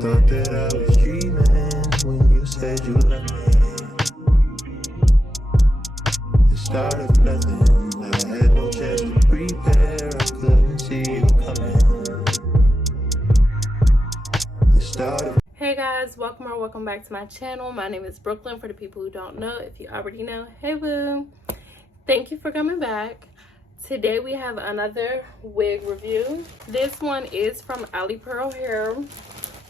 thought that I was dreaming when you said you loved me. The start of nothing, I had no chance to prepare, I couldn't see you coming. The start of Hey guys, welcome back to my channel. My name is Brooklyn. For the people who don't know, if you already know, hey boo, thank you for coming back. Today we have another wig review. This one is from Alipearl hair,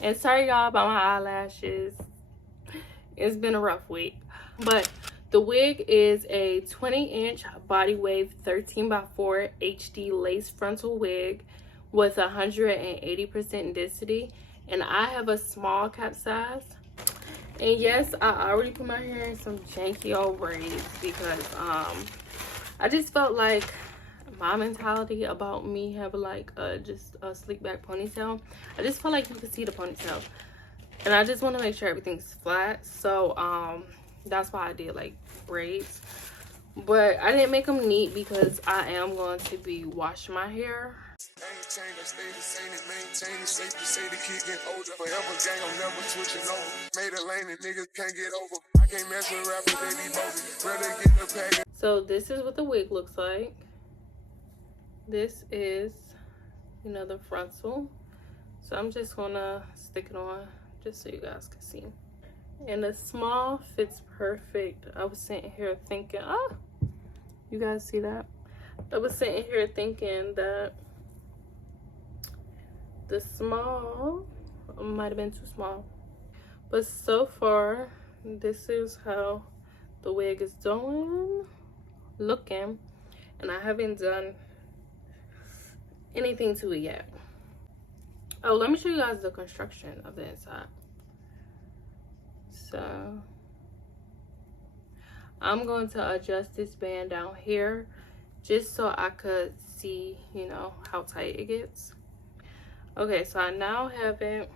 and sorry y'all about my eyelashes, it's been a rough week. But the wig is a 20-inch body wave 13x4 HD lace frontal wig with 180% density, and I have a small cap size. And yes, I already put my hair in some janky old braids because I just felt like my mentality about me having like just a slick back ponytail, I just felt like you could see the ponytail, and I just want to make sure everything's flat. So that's why I did like braids, but I didn't make them neat because I am going to be washing my hair. So this is what the wig looks like. This is, you know, the frontal. So I'm just gonna stick it on just so you guys can see. And the small fits perfect. I was sitting here thinking, oh, you guys see that? I was sitting here thinking that the small might have been too small. But so far, this is how the wig is looking. And I haven't done anything to it yet. Oh, let me show you guys the construction of the inside. So I'm going to adjust this band down here just so I could see, you know, how tight it gets. Okay, so I now have it.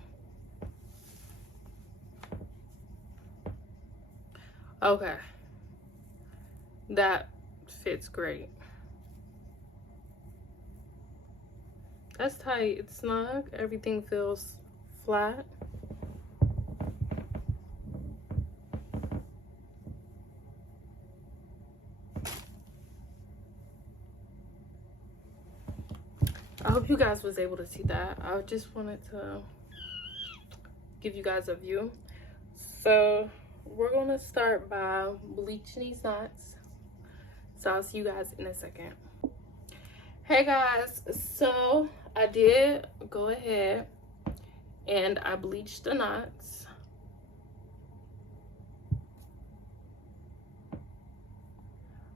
Okay, that fits great. That's tight, it's snug, everything feels flat. I hope you guys was able to see that. I just wanted to give you guys a view. So we're gonna start by bleaching these knots. So I'll see you guys in a second. Hey guys, so I did go ahead and I bleached the knots.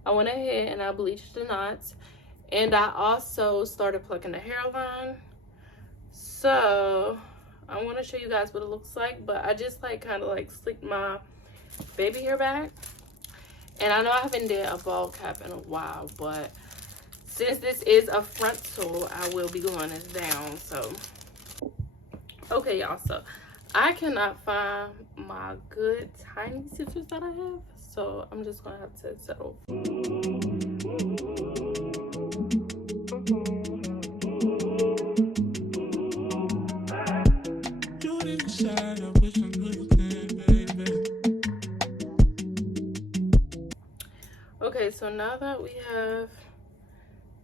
I went ahead and I bleached the knots, and I also started plucking the hairline. So I want to show you guys what it looks like, but I just like kind of like slicked my baby hair back. And I know I haven't did a ball cap in a while, but since this is a frontal, I will be going this down. So okay y'all, so I cannot find my good tiny scissors that I have, so I'm just gonna have to settle. Okay, so now that we have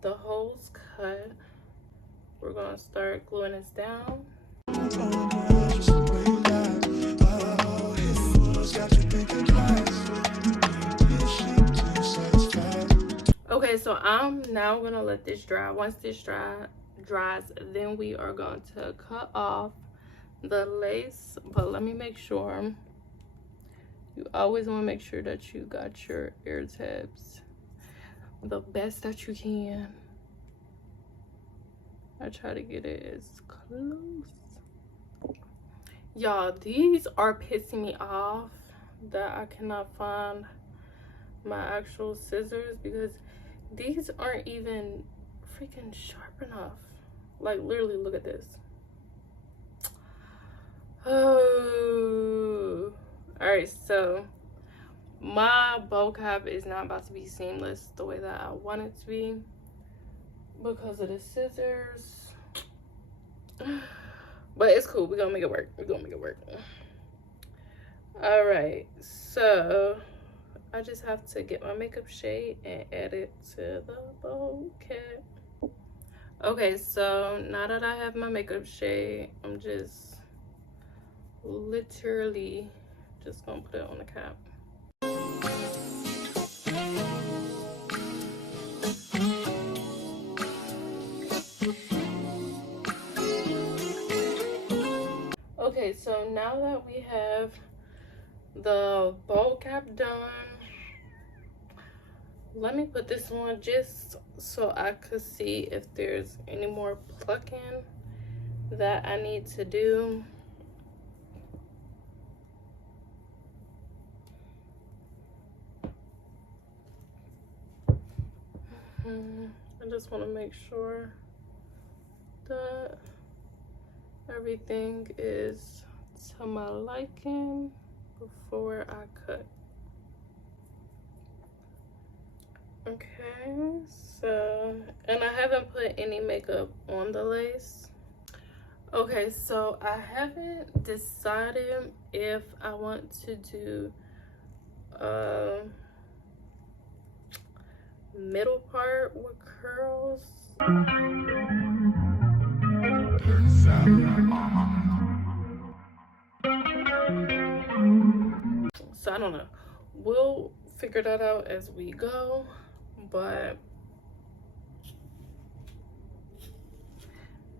the holes cut, we're gonna start gluing this down. Okay, so I'm now gonna let this dry. Once this dries, then we are going to cut off the lace. But let me make sure. You always want to make sure that you got your ear tabs the best that you can. I try to get it as close. Y'all, these are pissing me off that I cannot find my actual scissors, because these aren't even freaking sharp enough. Like, literally, look at this. Oh. Alright, so my bow cap is not about to be seamless the way that I want it to be because of the scissors. But it's cool. We're gonna make it work. All right, so I just have to get my makeup shade and add it to the bouquet. Okay, so now that I have my makeup shade, I'm just literally just gonna put it on the cap. Okay, so now that we have the bowl cap done, let me put this on just so I could see if there's any more plucking that I need to do. I just want to make sure that everything is to my liking before I cut. Okay, so, and I haven't put any makeup on the lace. Okay, so I haven't decided if I want to do middle part with curls. So I don't know. We'll figure that out as we go, but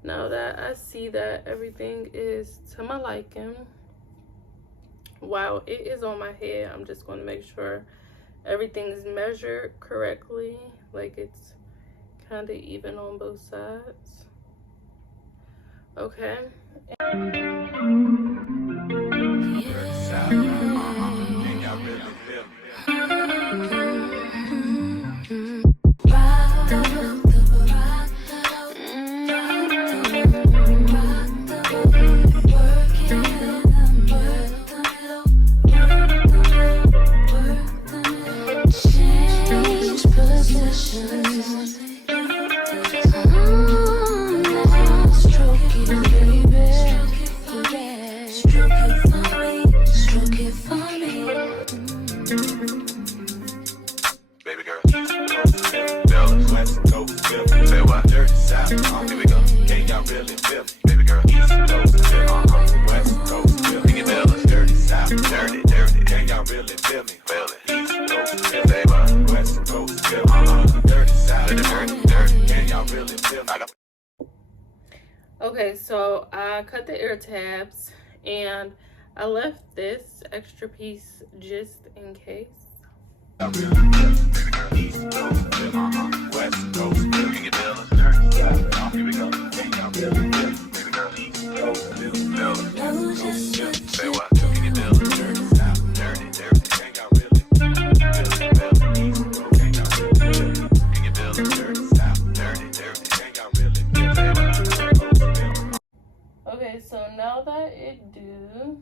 now that I see that everything is to my liking, while it is on my head, I'm just going to make sure everything's measured correctly, like it's kind of even on both sides. Okay. Okay, so I cut the ear tabs and I left this extra piece just in case. Okay, so now that it do,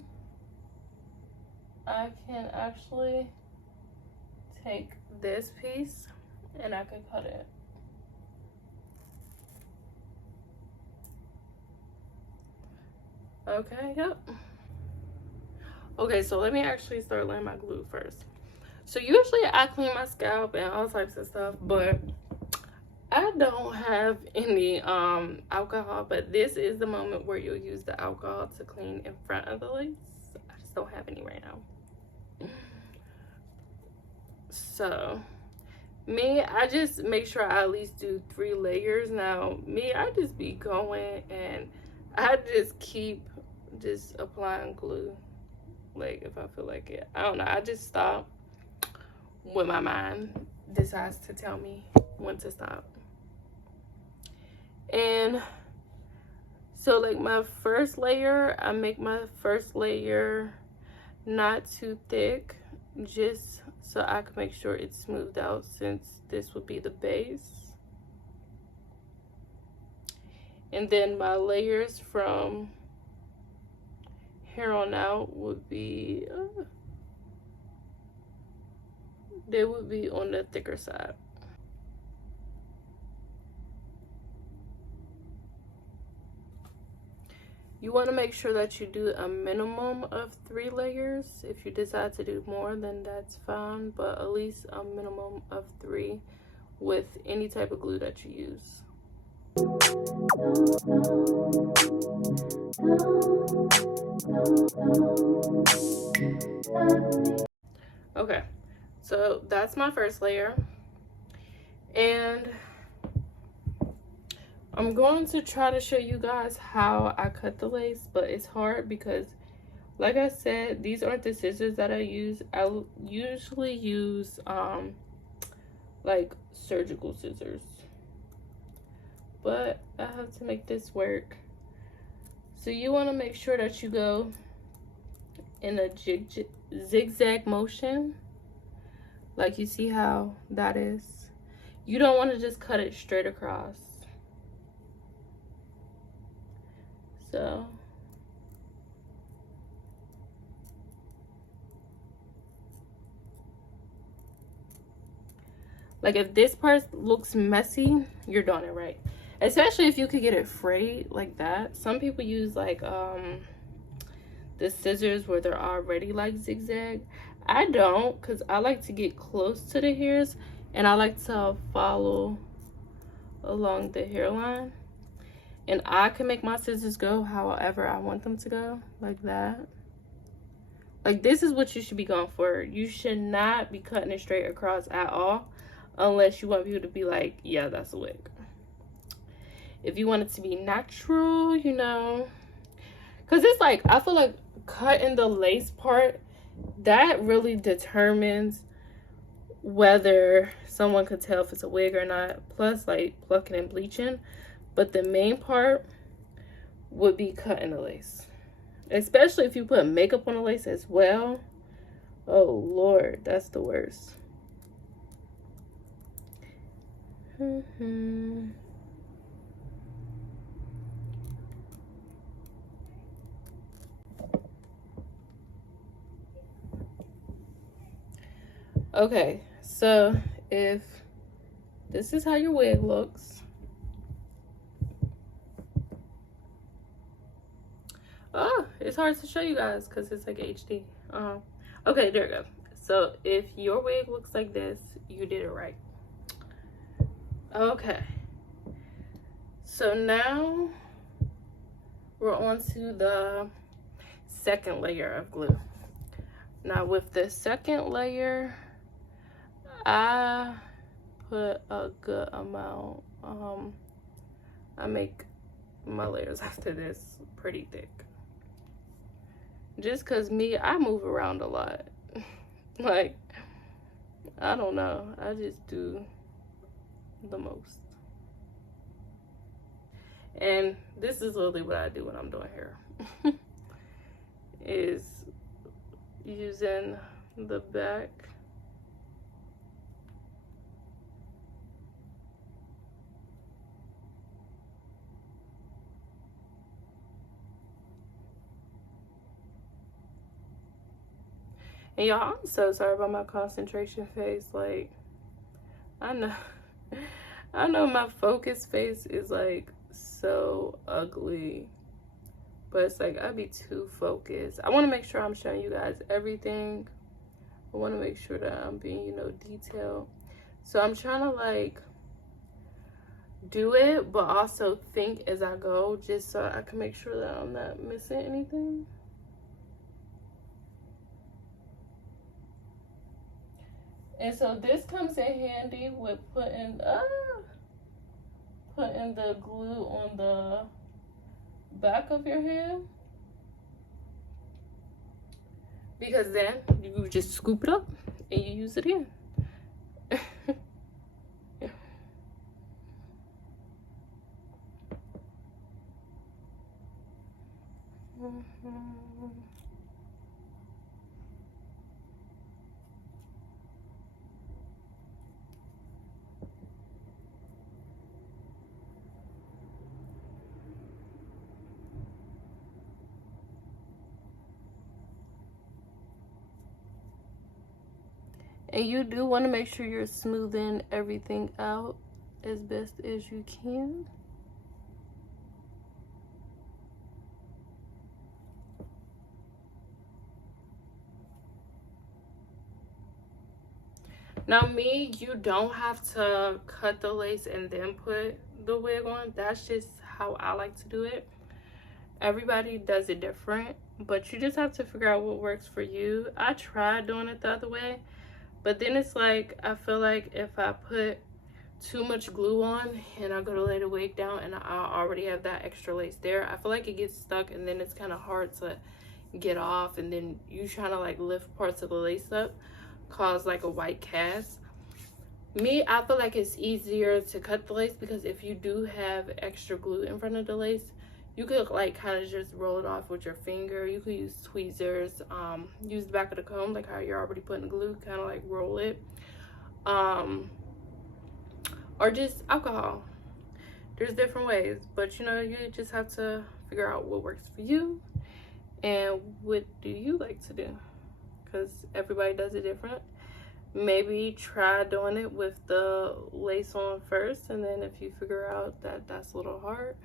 I can actually take this piece and I can cut it. Okay, yep. Okay, so let me actually start laying my glue first. So usually I clean my scalp and all types of stuff, but I don't have any alcohol, but this is the moment where you'll use the alcohol to clean in front of the lace. I just don't have any right now. So me, I just make sure I at least do 3 layers. Now me, I just be going and I just keep just applying glue, like if I feel like it. I don't know, I just stop when my mind decides to tell me when to stop. And so like my first layer, I make my first layer not too thick, just so I can make sure it's smoothed out, since this would be the base. And then my layers from here on out would be they would be on the thicker side. You want to make sure that you do a minimum of 3 layers. If you decide to do more, then that's fine, but at least a minimum of 3 with any type of glue that you use. Okay, so that's my first layer, and I'm going to try to show you guys how I cut the lace, but it's hard because, like I said, these aren't the scissors that I use. I usually use like surgical scissors, but I have to make this work. So you want to make sure that you go in a zigzag motion, like you see how that is. You don't want to just cut it straight across. So like if this part looks messy, you're doing it right. Especially if you could get it frayed like that. Some people use like the scissors where they're already like zigzag. I don't, because I like to get close to the hairs and I like to follow along the hairline. And I can make my scissors go however I want them to go, like that. Like this is what you should be going for. You should not be cutting it straight across at all, unless you want people to be like, yeah, that's a wig. If you want it to be natural, you know, because it's like, I feel like cutting the lace part, that really determines whether someone could tell if it's a wig or not, plus like plucking and bleaching. But the main part would be cutting the lace, especially if you put makeup on the lace as well. Oh Lord, that's the worst. Okay, so if this is how your wig looks. Oh, it's hard to show you guys because it's like HD. Okay, there we go. So if your wig looks like this, you did it right. Okay, so now we're on to the second layer of glue. Now with the second layer, I put a good amount. I make my layers after this pretty thick. Just cause me, I move around a lot. Like, I don't know. I just do the most. And this is literally what I do when I'm doing hair. Is using the back. And y'all, I'm so sorry about my concentration face. Like, I know my focus face is like so ugly, but it's like I be too focused. I want to make sure I'm showing you guys everything. I want to make sure that I'm being, you know, detailed. So I'm trying to like do it, but also think as I go, just so I can make sure that I'm not missing anything. And so this comes in handy with putting the glue on the back of your hair, because then you just scoop it up and you use it here. And you do want to make sure you're smoothing everything out as best as you can. Now me, you don't have to cut the lace and then put the wig on. That's just how I like to do it. Everybody does it different, but you just have to figure out what works for you. I tried doing it the other way, but then it's like, I feel like if I put too much glue on and I go to lay the wig down and I already have that extra lace there, I feel like it gets stuck and then it's kind of hard to get off, and then you trying to like lift parts of the lace up, cause like a white cast. Me, I feel like it's easier to cut the lace, because if you do have extra glue in front of the lace, you could like kind of just roll it off with your finger. You could use tweezers, use the back of the comb like how you're already putting glue, kind of like roll it, or just alcohol. There's different ways, but you know, you just have to figure out what works for you and what do you like to do, because everybody does it different. Maybe try doing it with the lace on first, and then if you figure out that that's a little hard,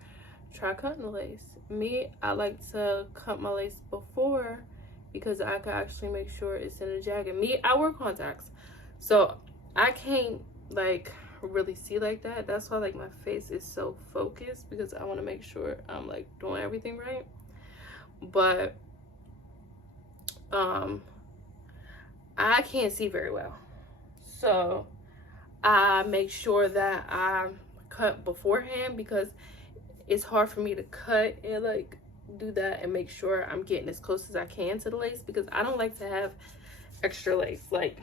try cutting the lace. Me, I like to cut my lace before, because I can actually make sure it's in the jacket. Me, I wear contacts, so I can't like really see like that. That's why like my face is so focused, because I want to make sure I'm like doing everything right. But I can't see very well, so I make sure that I cut beforehand, because it's hard for me to cut and like do that and make sure I'm getting as close as I can to the lace, because I don't like to have extra lace like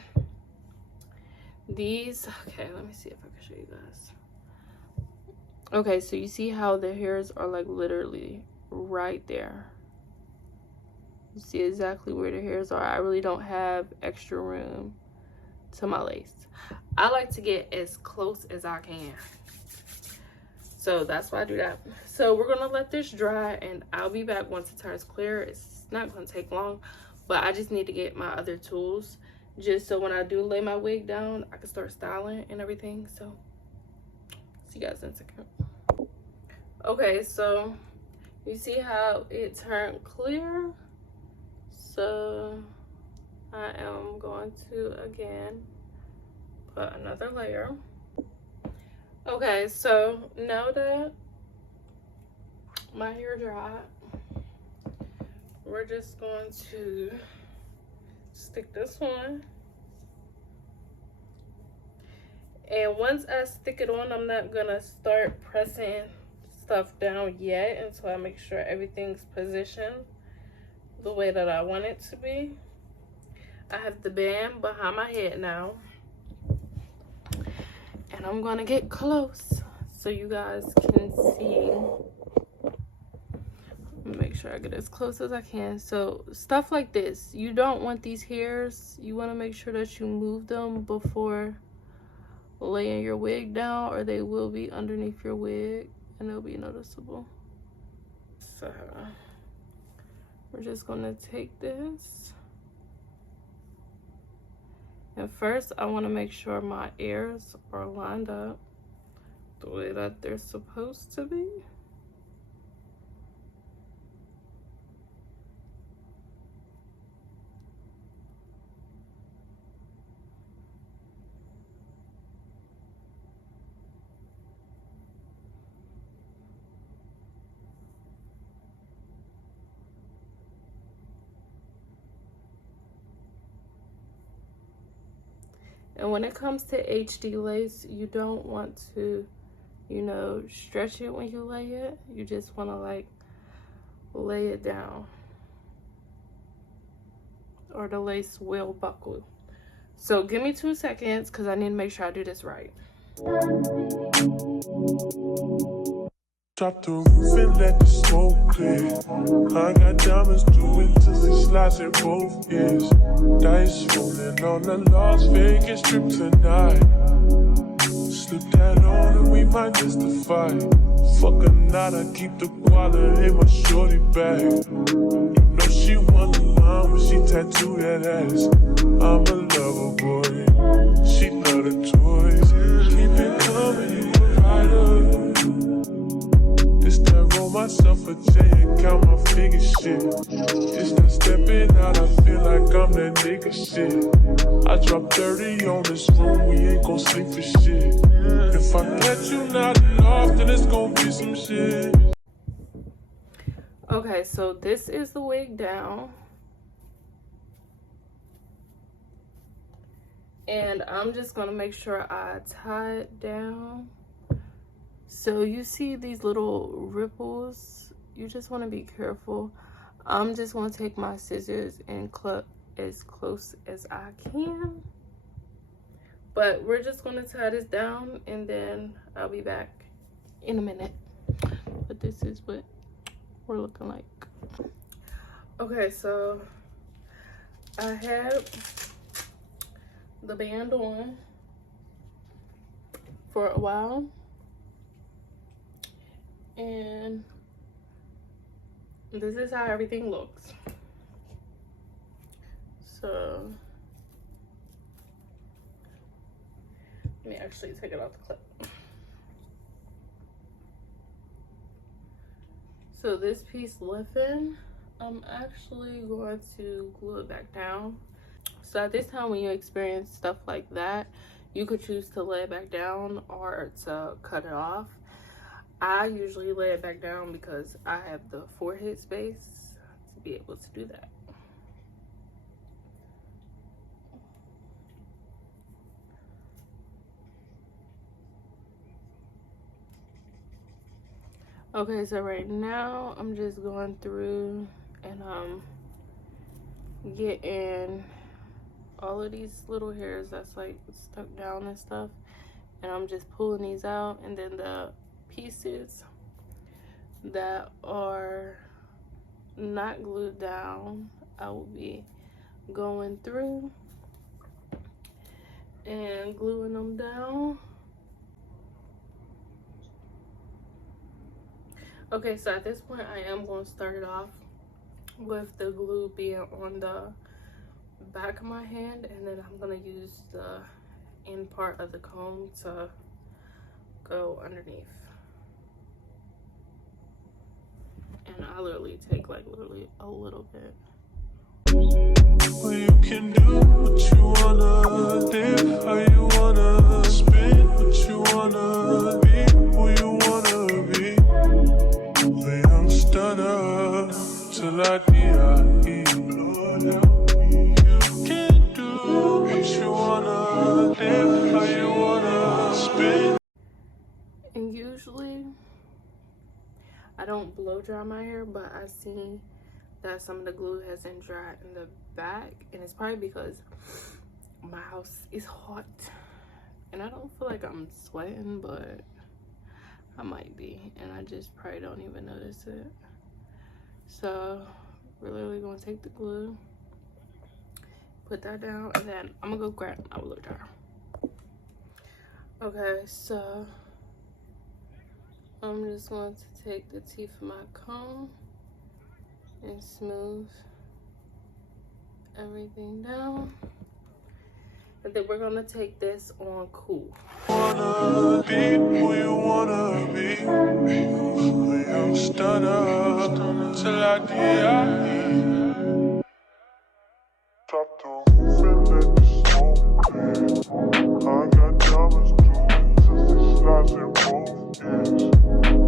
these. Okay, let me see if I can show you guys. Okay, so you see how the hairs are like literally right there. You see exactly where the hairs are. I really don't have extra room to my lace. I like to get as close as I can, so that's why I do that. So we're gonna let this dry, and I'll be back once it turns clear. It's not gonna take long, but I just need to get my other tools, just so when I do lay my wig down, I can start styling and everything. So see you guys in a second. Okay, so you see how it turned clear? So I am going to again put another layer. Okay, so now that my hair dried, we're just going to stick this on. And once I stick it on, I'm not gonna start pressing stuff down yet until I make sure everything's positioned the way that I want it to be. I have the band behind my head now, and I'm gonna get close so you guys can see. Make sure I get as close as I can. So stuff like this, you don't want these hairs. You want to make sure that you move them before laying your wig down, or they will be underneath your wig and they'll be noticeable. So we're just gonna take this, and first I want to make sure my ears are lined up the way that they're supposed to be. And when it comes to HD lace, you don't want to, you know, stretch it when you lay it. You just want to like lay it down, or the lace will buckle. So give me 2 seconds, because I need to make sure I do this right. Drop the roof and let the smoke clear. I got diamonds doing till it slides in both ears. Dice rolling on the Las Vegas trip tonight. Slip that on and we might justify. Fuck or not, I keep the quality in my shorty bag. You know she want the line when she tattoo that ass. I'm a lover boy, she love the toys. Keep it coming, you a rider. Roll myself a J and count my figure shit. Just not stepping out, I feel like I'm that nigga shit. I drop 30 on this room, we ain't gon' sleep for shit. If I catch you not enough, then it's gon' be some shit. Okay, so this is the wig down. And I'm just gonna make sure I tie it down. So you see these little ripples, you just want to be careful. I'm just going to take my scissors and clip as close as I can. But we're just going to tie this down and then I'll be back in a minute. But this is what we're looking like. Okay, so I have the band on for a while. And this is how everything looks. So let me actually take it off the clip. So this piece left in, I'm actually going to glue it back down. So at this time when you experience stuff like that, you could choose to lay it back down or to cut it off. I usually lay it back down because I have the forehead space to be able to do that. Okay, so right now I'm just going through and getting all of these little hairs that's like stuck down and stuff, and I'm just pulling these out, and then the pieces that are not glued down I will be going through and gluing them down. Okay, so at this point I am going to start it off with the glue being on the back of my hand, and then I'm going to use the end part of the comb to go underneath. And I literally take like literally a little bit. Well, you can do what you wanna, live how you wanna, spin what you wanna, be who you wanna be. The young stunner till I die. You can do what you wanna, live how you wanna, spin. And usually I don't blow dry my hair, but I see that some of the glue hasn't dried in the back, and it's probably because my house is hot and I don't feel like I'm sweating, but I might be, and I just probably don't even notice it. So we're literally gonna take the glue, put that down, and then I'm gonna go grab my blow dryer. Okay, so I'm just going to take the teeth of my comb and smooth everything down. And then we're gonna take this on cool. Wanna be who you wanna be. The young stunner till I die. Top to let the smoke clear. I got diamonds doing till slides in both ends.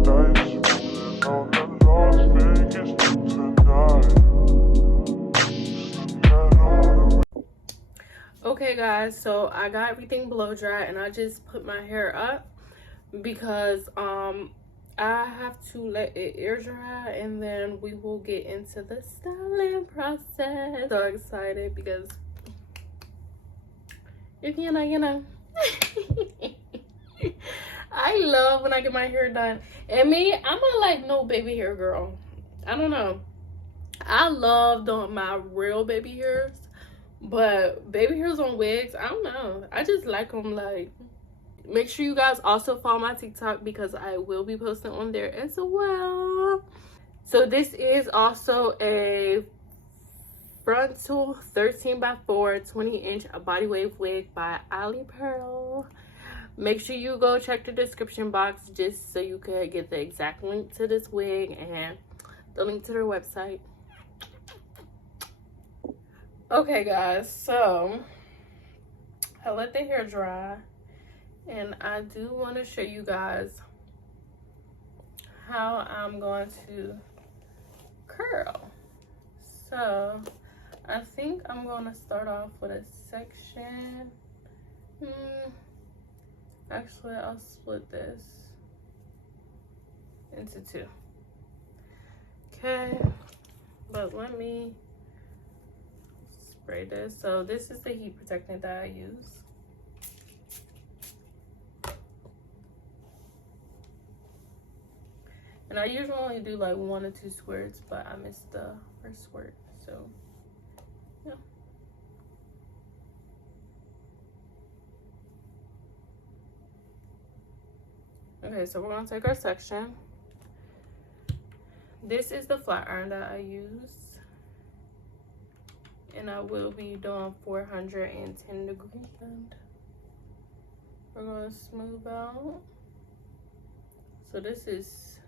Dice on the Las Vegas tonight. Okay guys, so I got everything blow dry and I just put my hair up because I have to let it air dry, and then we will get into the styling process. So excited because if you know I love when I get my hair done. And me, I'm not like no baby hair girl. I don't know, I love doing my real baby hairs, but baby hairs on wigs, I don't know, I just like them. Like, make sure you guys also follow my TikTok because I will be posting on there as well. So this is also a Frontal 13x4 20-inch body wave wig by Alipearl. Make sure you go check the description box just so you could get the exact link to this wig and the link to their website. Okay guys, so I let the hair dry, and I do want to show you guys how I'm going to curl. So I think I'm going to start off with a section. Actually, I'll split this into two. Okay, but let me spray this. So this is the heat protectant that I use. And I usually only do like 1 or 2 squirts, but I missed the first squirt, so yeah. Okay, so we're gonna take our section. This is the flat iron that I use, and I will be doing 410 degrees. And we're gonna smooth out. So this is,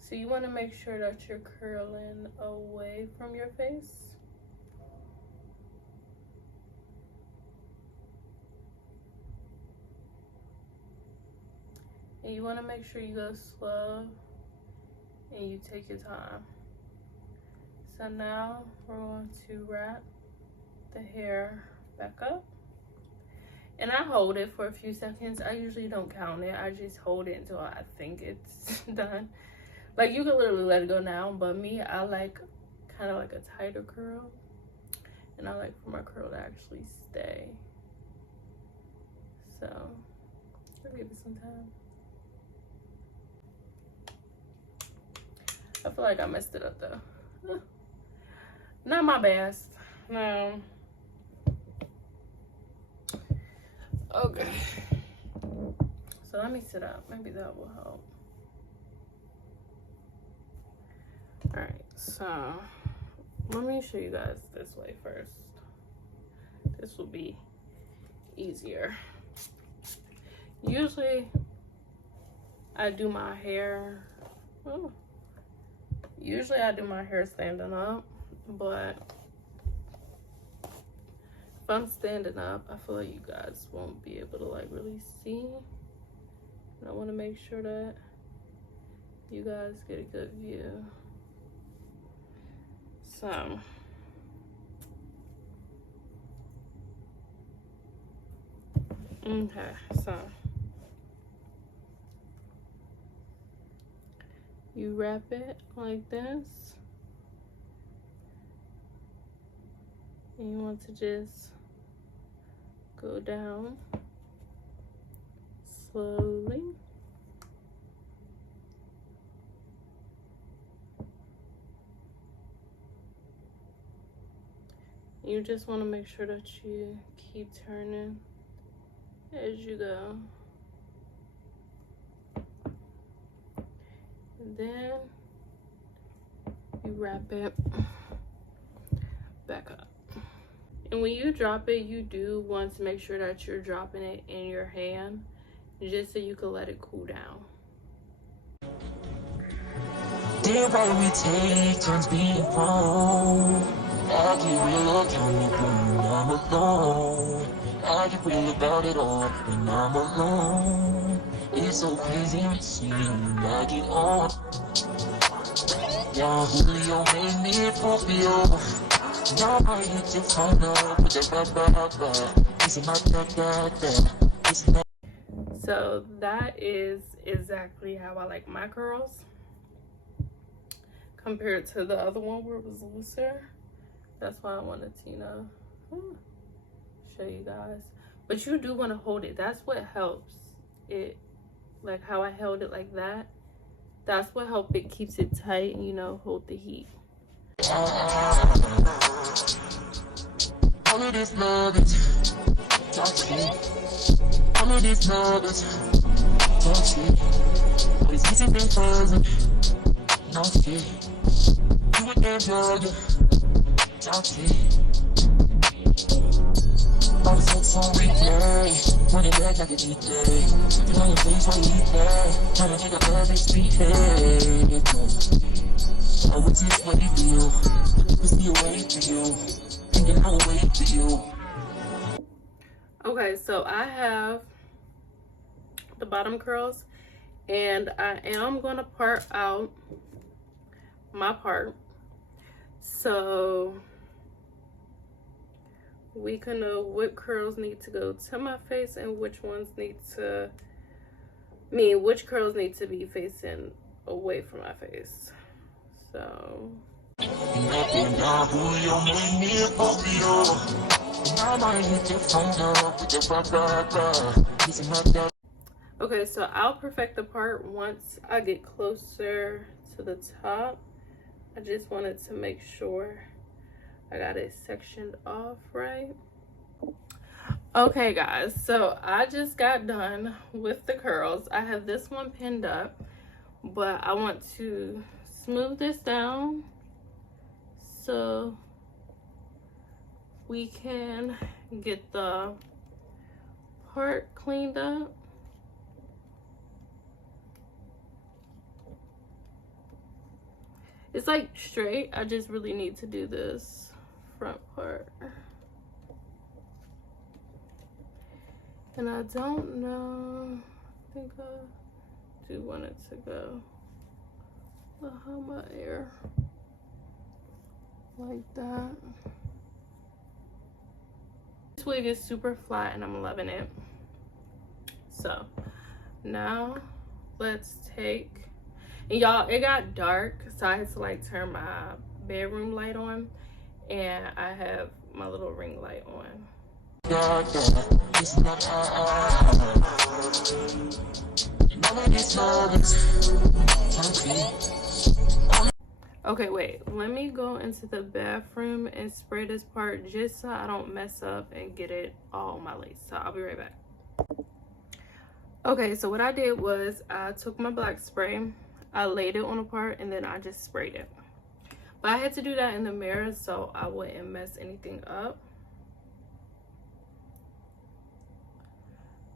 so you want to make sure that you're curling away from your face. And you want to make sure you go slow and you take your time. So now we're going to wrap the hair back up. And I hold it for a few seconds. I usually don't count it. I just hold it until I think it's done. Like, you can literally let it go now, but me, I like kind of like a tighter curl. And I like for my curl to actually stay. So, I'll give it some time. I feel like I messed it up though. Not my best. No. Okay. So let me sit up. Maybe that will help. Alright, so let me show you guys this way first. This will be easier. Usually I do my hair. Usually I do my hair standing up, but if I'm standing up, I feel like you guys won't be able to like really see. And I want to make sure that you guys get a good view. So okay, so you wrap it like this, and you want to just go down slowly. You just want to make sure that you keep turning as you go. And then you wrap it back up. And when you drop it, you do want to make sure that you're dropping it in your hand, just so you can let it cool down. Dear, why we take turns being wrong? I get real accountable when I'm alone. I get real about it all when I'm alone. It's so crazy to see when I get on. Yeah, Julio made me fulfill. Now I need to find out what the So that is exactly how I like my curls, compared to the other one where it was looser. That's why I wanted to, you know, show you guys. But you do want to hold it. That's what helps it. Like how I held it like that. That's what helps it, keeps it tight and, you know, hold the heat. All of this love is toxic. All of this love is toxic. All these kids have been frozen. No shit. You a damn drug. Toxic. All the sex on replay. Running back like a DJ. You on your face while you play. Trying to make a perfect speed head. I would take what you feel. Just be away for you. Thinking I will wait for you. Okay, so I have the bottom curls, and I am gonna part out my part so we can know what curls need to go to my face and which ones need to, which curls need to be facing away from my face. So okay, so I'll perfect the part once I get closer to the top. I just wanted to make sure I got it sectioned off right. Okay guys, so I just got done with the curls. I have this one pinned up, but I want to smooth this down so we can get the part cleaned up. It's like straight. I just really need to do this front part. And I don't know, I think I do want it to go behind my ear like that. This wig is super flat and I'm loving it. So now let's take, and y'all, it got dark, so I had to like turn my bedroom light on, and I have my little ring light on. Okay, wait, let me go into the bathroom and spray this part just so I don't mess up and get it all on my lace. So I'll be right back. Okay, so what I did was I took my black spray, I laid it on a part, and then I just sprayed it. But I had to do that in the mirror so I wouldn't mess anything up.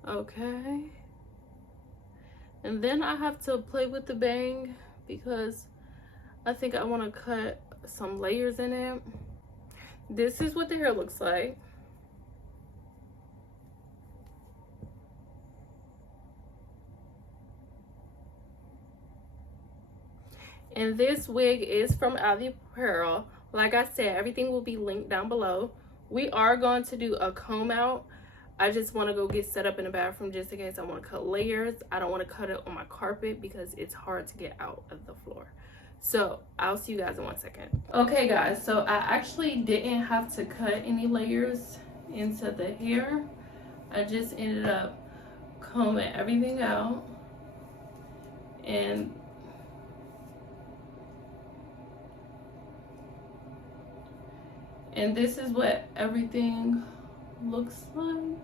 Okay, and then I have to play with the bang because I think I want to cut some layers in it. This is what the hair looks like. And this wig is from Alipearl. Like I said, everything will be linked down below. We are going to do a comb out. I just want to go get set up in the bathroom just in case I want to cut layers. I don't want to cut it on my carpet because it's hard to get out of the floor. So I'll see you guys in 1 second. Okay guys, so I actually didn't have to cut any layers into the hair. I just ended up combing everything out, and this is what everything looks like.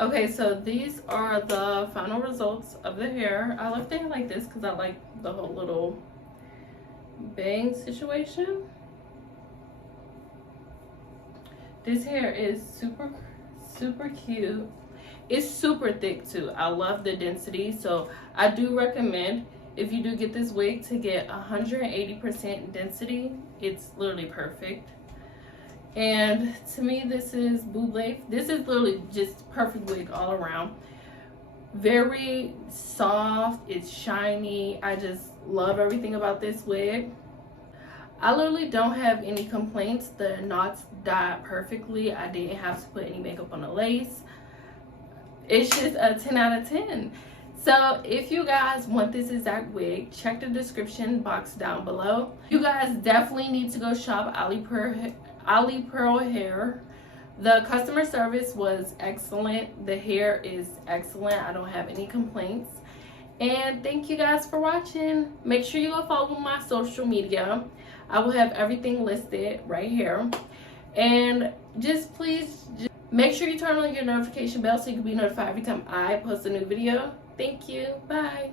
Okay, so these are the final results of the hair. I left it like this because I like the whole little bang situation. This hair is super cute. It's super thick too. I love the density, so I do recommend, if you do get this wig, to get 180% density. It's literally perfect. And to me, this is Buble. This is literally just perfect wig all around. Very soft, it's shiny. I just love everything about this wig. I literally don't have any complaints. The knots dyed perfectly. I didn't have to put any makeup on the lace. It's just a 10 out of 10. So if you guys want this exact wig, check the description box down below. You guys definitely need to go shop Alipearl hair. The customer service was excellent. The hair is excellent. I don't have any complaints. And thank you guys for watching. Make sure you go follow my social media. I will have everything listed right here. And just please make sure you turn on your notification bell so you can be notified every time I post a new video. Thank you. Bye.